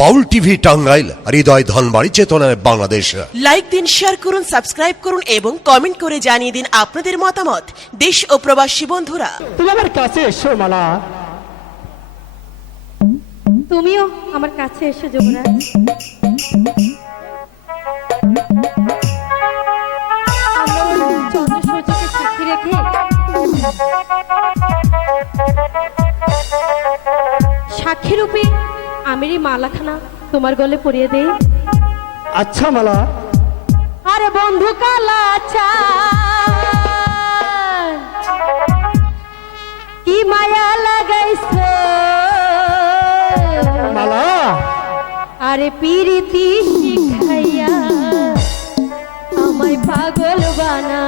বাউল TV Tangail হৃদয় ধনবাড়ি চেতনায় Bangladesh. Like দিন শেয়ার করুন সাবস্ক্রাইব করুন এবং কমেন্ট করে জানিয়ে দিন আপনাদের মতামত। দেশ ও প্রবাসী বন্ধুরা। তুমি আমার কাছে এসো মালা। তুমিও আমার কাছে এসো রেখে সাক্ষী রূপে আমির মালাখানা তোমার গলে পরিয়ে দেই। আচ্ছা মালা। আরে বন্ধু কালা আচ্ছা। কি মায়া লাগাইছো? মালা। আরে পিরিতি শিখাইয়া আমায় পাগল বানাইছো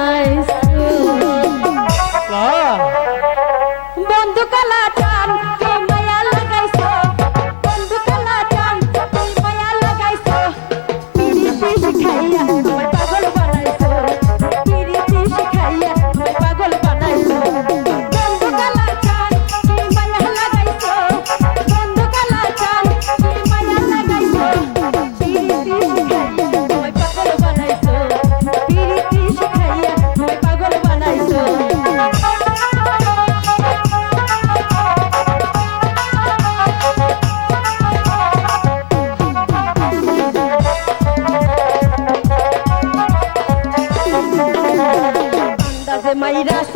de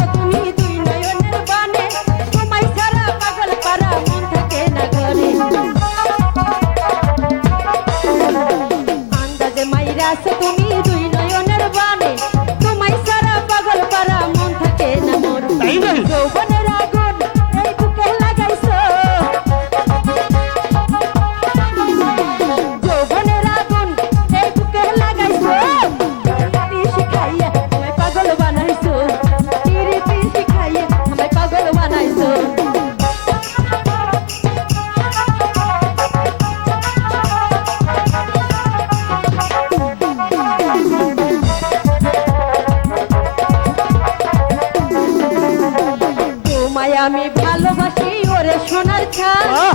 podcast.